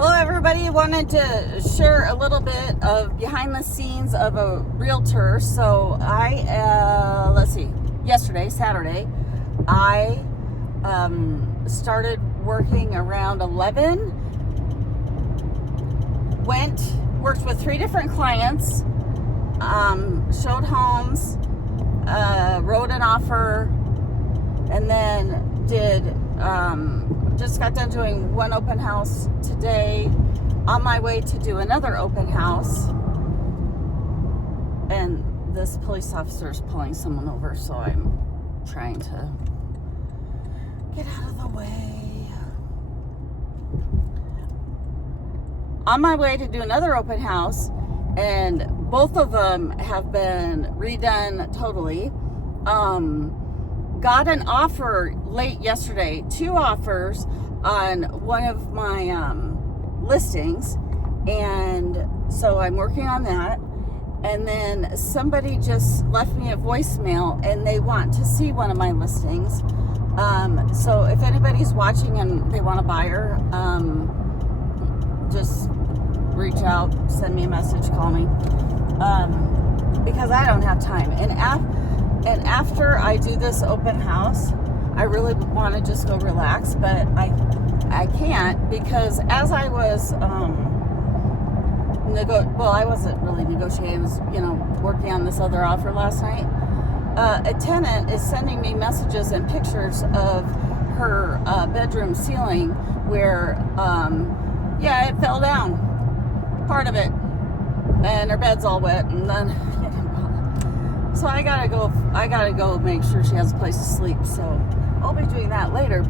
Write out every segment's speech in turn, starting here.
Hello everybody, wanted to share a little bit of behind the scenes of a realtor. So yesterday, Saturday, I started working around 11, worked with 3 different clients, showed homes, wrote an offer, and then just got done doing one open house today, on my way to do another open house, and this police officer is pulling someone over, so I'm trying to get out of the way. On my way to do another open house, and both of them have been redone totally. Got an offer late yesterday, 2 offers on one of my listings, and so I'm working on that. And then somebody just left me a voicemail and they want to see one of my listings. So if anybody's watching and they want a buyer, just reach out, send me a message, call me, because I don't have time. And after I do this open house, I really want to just go relax, but I can't, because as I was I wasn't really negotiating. I was, working on this other offer last night. A tenant is sending me messages and pictures of her bedroom ceiling where, it fell down, part of it, and her bed's all wet, and then. So I gotta go make sure she has a place to sleep. So I'll be doing that later.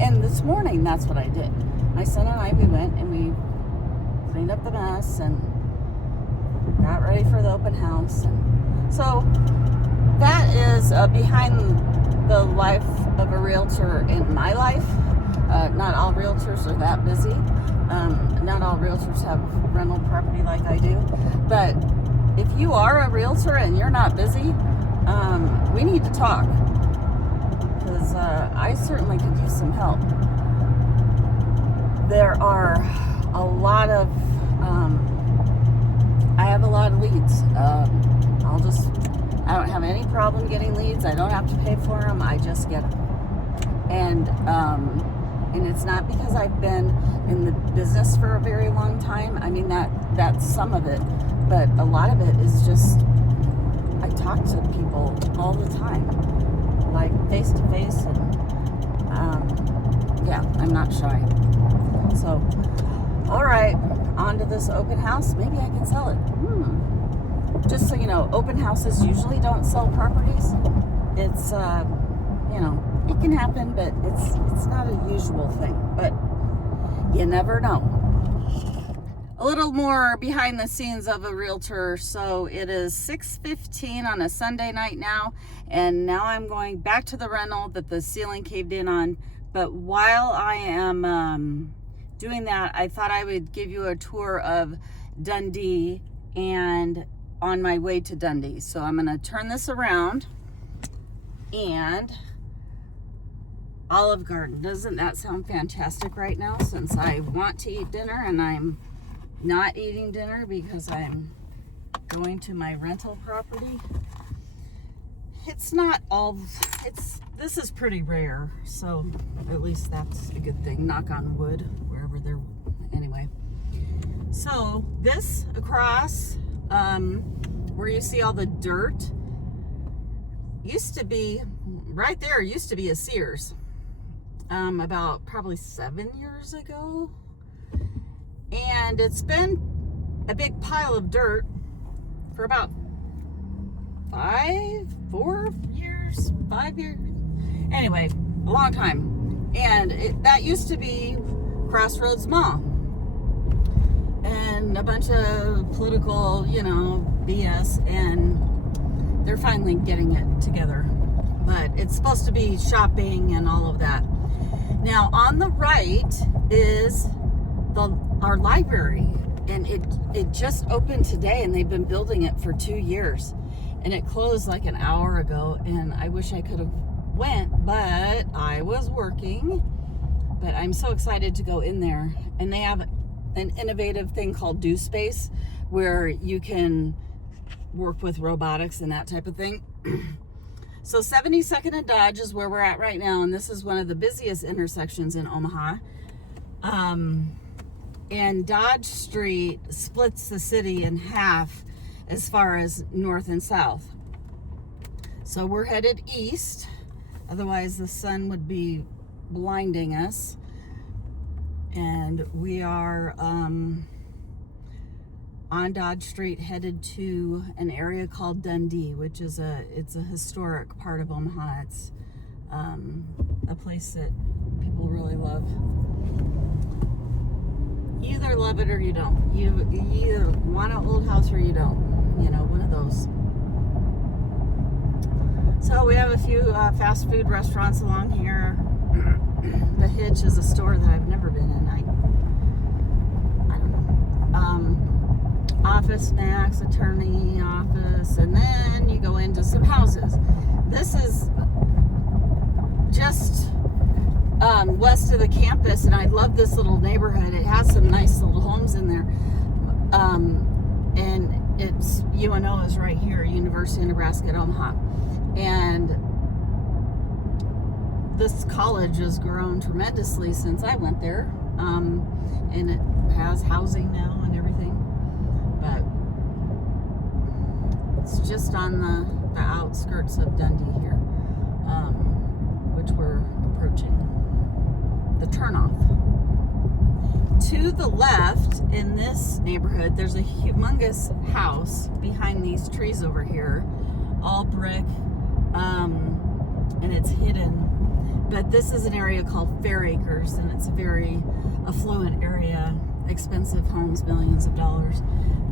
And this morning, that's what I did. My son and I, we went and we cleaned up the mess and got ready for the open house. And so that is behind the life of a realtor in my life. Not all realtors are that busy. Not all realtors have rental property like I do. But if you are a realtor and you're not busy, we need to talk, because I certainly could use some help. There are a lot of, I have a lot of leads. I don't have any problem getting leads. I don't have to pay for them. I just get them. And it's not because I've been in the business for a very long time. I mean, that's some of it. But a lot of it is just, I talk to people all the time, like face to face, and I'm not shy. So, all right, on to this open house. Maybe I can sell it. Just so you know, open houses usually don't sell properties. It's, it can happen, but it's not a usual thing. But you never know. A little more behind the scenes of a realtor. So it is 6:15 on a Sunday night now, and now I'm going back to the rental that the ceiling caved in on. But while I am doing that, I thought I would give you a tour of Dundee and on my way to Dundee. So I'm going to turn this around, and Olive Garden. Doesn't that sound fantastic right now, since I want to eat dinner and I'm not eating dinner because I'm going to my rental property? This is pretty rare, so at least that's a good thing. Knock on wood, wherever they're, anyway. So this across, where you see all the dirt, used to be a Sears, about probably 7 years ago. And it's been a big pile of dirt for about 5 years. Anyway, a long time. And that used to be Crossroads Mall. And a bunch of political, BS. And they're finally getting it together. But it's supposed to be shopping and all of that. Now, on the right is our library, and it just opened today, and they've been building it for 2 years, and it closed like an hour ago, and I wish I could have went, but I was working. But I'm so excited to go in there, and they have an innovative thing called Do Space, where you can work with robotics and that type of thing. So 72nd and Dodge is where we're at right now, and this is one of the busiest intersections in Omaha. And Dodge Street splits the city in half as far as north and south. So we're headed east, otherwise the sun would be blinding us. And we are on Dodge Street, headed to an area called Dundee, which is it's a historic part of Omaha. It's a place that people really love. You either love it or you don't. You either want an old house or you don't. You know, one of those. So we have a few fast food restaurants along here. The Hitch is a store that I've never been in. I don't know. Office Max, attorney office, and then you go into some houses. This is just west of the campus, and I love this little neighborhood. It has some nice little homes in there. And it's UNO is right here, University of Nebraska at Omaha. And this college has grown tremendously since I went there. And it has housing now and everything. But it's just on the outskirts of Dundee here, which we're approaching the turnoff. To the left in this neighborhood, there's a humongous house behind these trees over here, all brick, and it's hidden. But this is an area called Fair Acres, and it's a very affluent area, expensive homes, millions of dollars.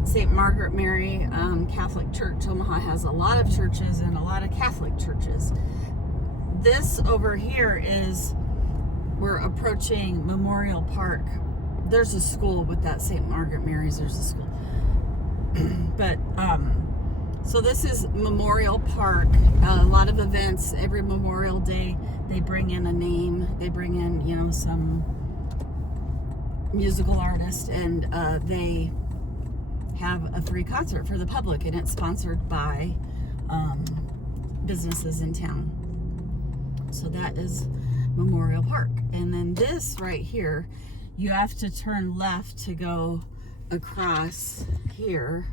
St. Margaret Mary Catholic Church, Omaha has a lot of churches and a lot of Catholic churches. This over here is, we're approaching Memorial Park. There's a school with that, St. Margaret Mary's, there's a school. But, so this is Memorial Park. A lot of events every Memorial Day. They bring in a name. They bring in, you know, some musical artist, and they have a free concert for the public, and it's sponsored by businesses in town. So that is Memorial Park. And then this right here, you have to turn left to go across here.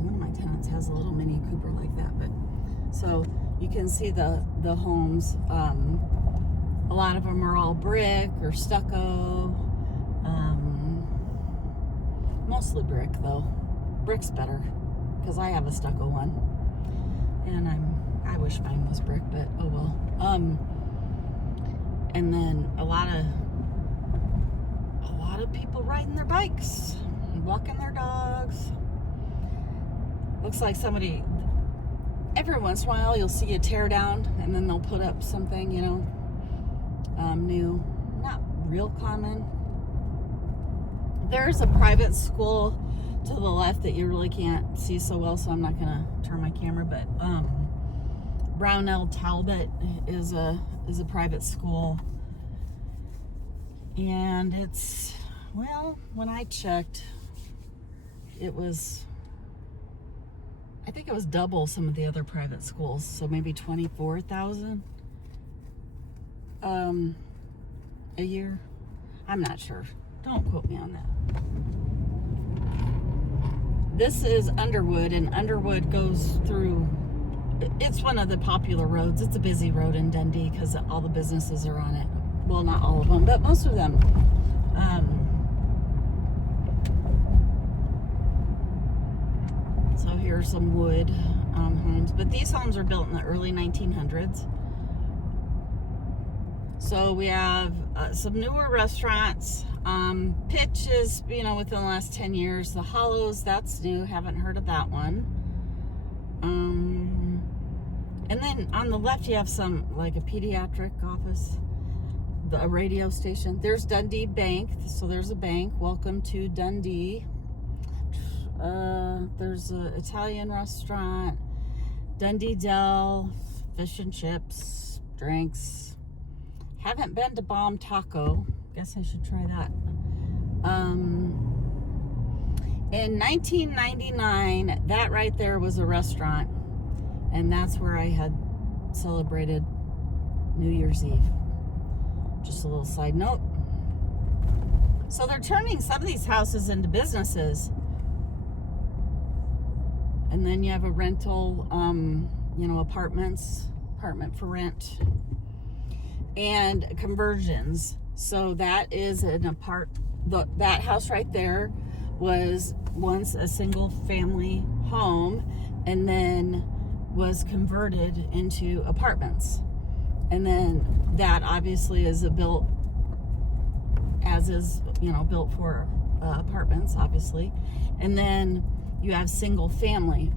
One of my tenants has a little Mini Cooper like that, but so you can see the homes. A lot of them are all brick or stucco. Mostly brick though. Brick's better because I have a stucco one, and I wish mine was brick, but oh well. And then a lot of people riding their bikes, walking their dogs. Looks like somebody, every once in a while you'll see a tear down, and then they'll put up something, you know, new. Not real common. There's a private school to the left that you really can't see so well, so I'm not gonna turn my camera, but Brownell Talbot is a private school, and it's, well, when I checked, I think it was double some of the other private schools, so maybe 24,000 a year. I'm not sure. Don't quote me on that. This is Underwood, and Underwood goes through, it's one of the popular roads. It's a busy road in Dundee because all the businesses are on it. Well, not all of them, but most of them. So here's some wood homes, but these homes are built in the early 1900s. So we have some newer restaurants. Pitch is, you know, within the last 10 years. The Hollows, that's new. Haven't heard of that one. And then on the left, you have some, like a pediatric office, a radio station. There's Dundee Bank. So there's a bank. Welcome to Dundee. There's an Italian restaurant, Dundee Dell, fish and chips, drinks, Haven't been to Bomb Taco. Guess I should try that. In 1999, that right there was a restaurant, and that's where I had celebrated New Year's Eve. Just a little side note. So they're turning some of these houses into businesses. And then you have a rental, apartment for rent, and conversions. So that is that house right there was once a single family home and then was converted into apartments. And then that obviously is built for apartments, obviously. And then you have single family.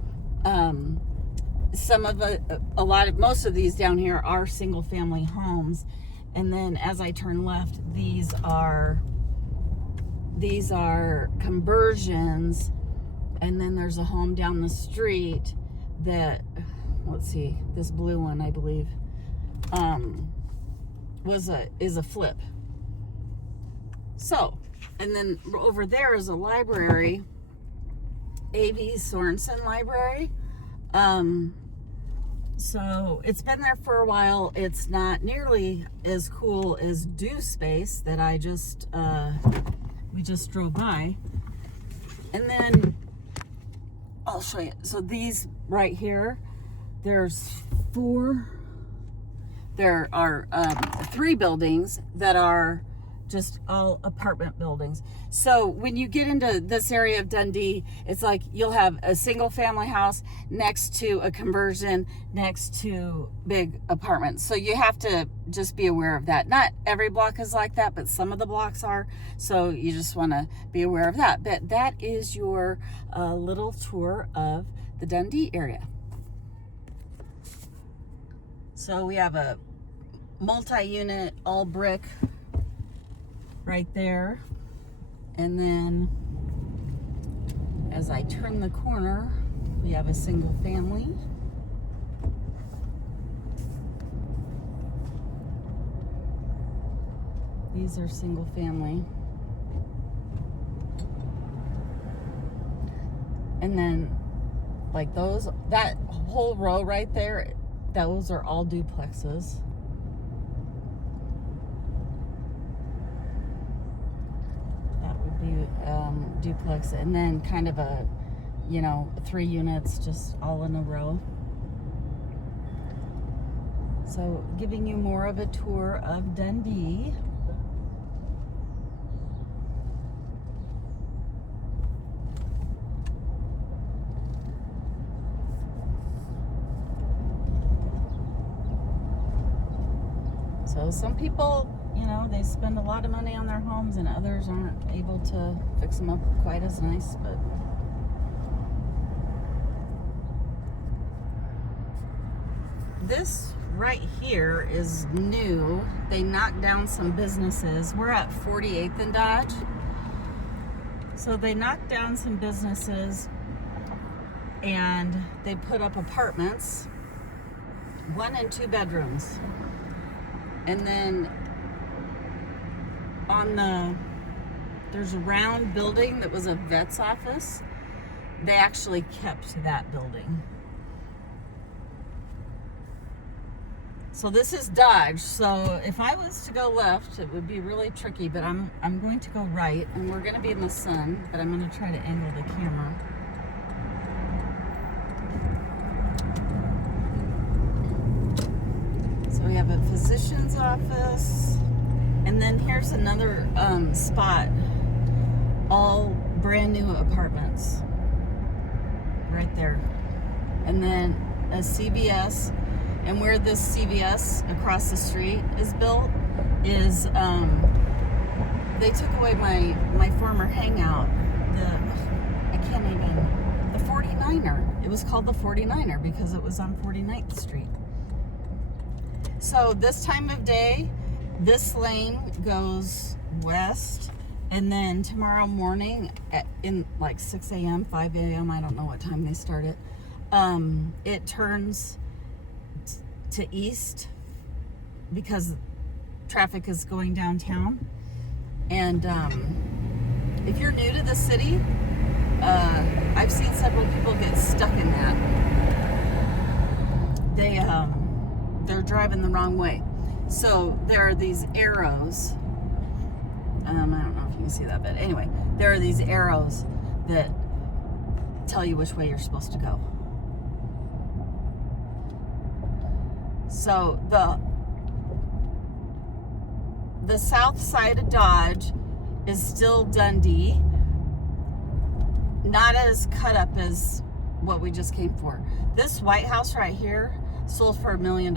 Most of these down here are single family homes. And then as I turn left, these are conversions. And then there's a home down the street that, this blue one, I believe, is a flip. So, and then over there is a library, A.V. Sorensen Library. So it's been there for a while. It's not nearly as cool as Do Space that we just drove by. And then I'll show you. So these right here, there are 3 buildings that are just all apartment buildings. So when you get into this area of Dundee, it's like you'll have a single family house next to a conversion, next to big apartments. So you have to just be aware of that. Not every block is like that, but some of the blocks are. So you just want to be aware of that. But that is your little tour of the Dundee area. So we have a multi-unit, all brick right there. And then as I turn the corner, we have a single family. These are single family. And then like that whole row right there, those are all duplexes. Duplex, and then kind of 3 units just all in a row. So giving you more of a tour of Dundee. So some people, they spend a lot of money on their homes, and others aren't able to fix them up quite as nice, but this right here is new. They knocked down some businesses. We're at 48th and Dodge. So they knocked down some businesses and they put up apartments, 1 and 2 bedrooms. And then there's a round building that was a vet's office. They actually kept that building. So this is Dodge. So if I was to go left, it would be really tricky, but I'm going to go right, and we're going to be in the sun, but I'm going to try to angle the camera. So we have a physician's office. And then here's another spot, all brand new apartments right there. And then a CVS, and where this CVS across the street is built is, they took away my former hangout, the 49er. It was called the 49er because it was on 49th Street. So this time of day, this lane goes west, and then tomorrow morning in like 6 a.m., 5 a.m., I don't know what time they start it, it turns to east because traffic is going downtown. And if you're new to the city, I've seen several people get stuck in that. They're driving the wrong way. So there are these arrows. I don't know if you can see that, but anyway, there are these arrows that tell you which way you're supposed to go. So the south side of Dodge is still Dundee, not as cut up as what we just came for. This White House right here sold for $1 million.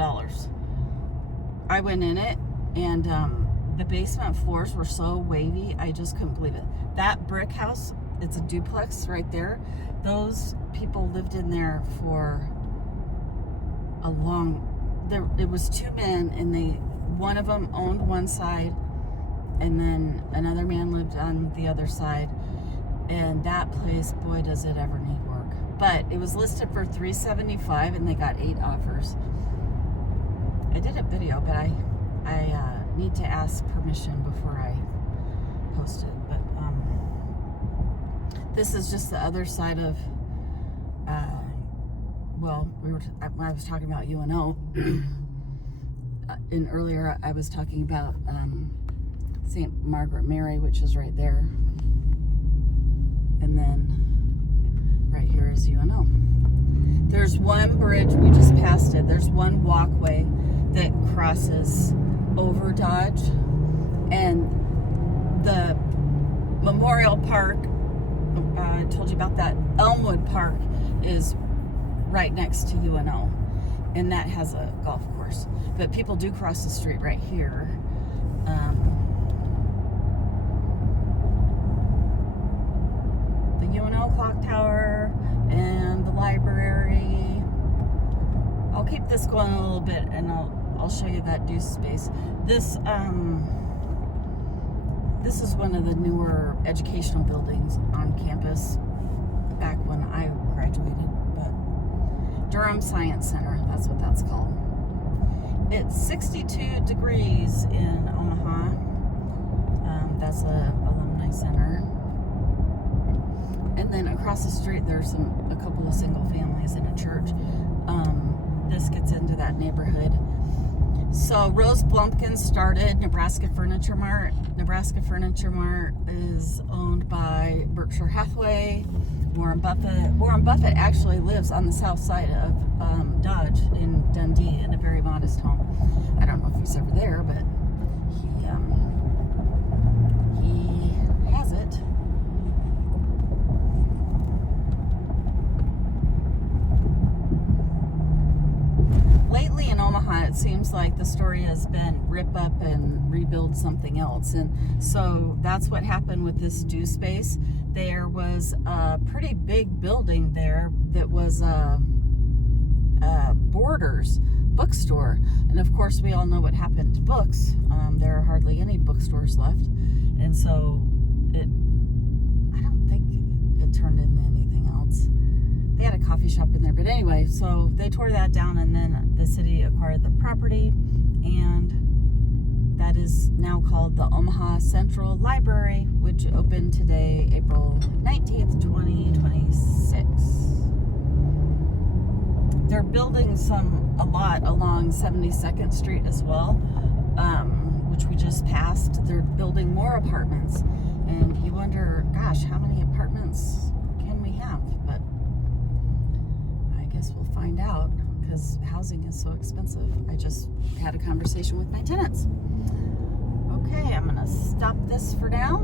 I went in it, and the basement floors were so wavy, I just couldn't believe it. That brick house, it's a duplex right there. Those people lived in there for it was two men, and one of them owned one side, and then another man lived on the other side. And that place, boy, does it ever need work. But it was listed for $375, and they got 8 offers. I did a video, but I need to ask permission before I post it. But this is just the other side of. When I was talking about UNO, and earlier I was talking about St. Margaret Mary, which is right there. And then right here is UNO. There's one bridge, we just passed it. There's one walkway that crosses over Dodge. And the Memorial Park, I told you about that. Elmwood Park is right next to UNO. And that has a golf course. But people do cross the street right here. The UNO clock tower and the library. I'll keep this going a little bit, and I'll show you that deuce space. This is one of the newer educational buildings on campus back when I graduated. Durham Science Center, that's what that's called. It's 62 degrees in Omaha. That's a alumni center. And then across the street, there's a couple of single families in a church. This gets into that neighborhood. So Rose Blumpkin started Nebraska Furniture Mart. Nebraska Furniture Mart is owned by Berkshire Hathaway, Warren Buffett. Warren Buffett actually lives on the south side of Dodge in Dundee in a very modest home. I don't know if he's ever there, but he has it. Lately in Omaha, it seems like the story has been rip up and rebuild something else. And so that's what happened with this do space. There was a pretty big building there that was Borders bookstore. And of course, we all know what happened to books. There are hardly any bookstores left. And so I don't think it turned into anything else. They had a coffee shop in there, but anyway, so they tore that down, and then the city acquired the property, and that is now called the Omaha Central Library, which opened today, April 19th, 2026. They're building a lot along 72nd Street as well, which we just passed. They're building more apartments, and you wonder, gosh, how many apartments can we have? But I guess we'll find out, because housing is so expensive. I just had a conversation with my tenants. Okay, I'm gonna stop this for now.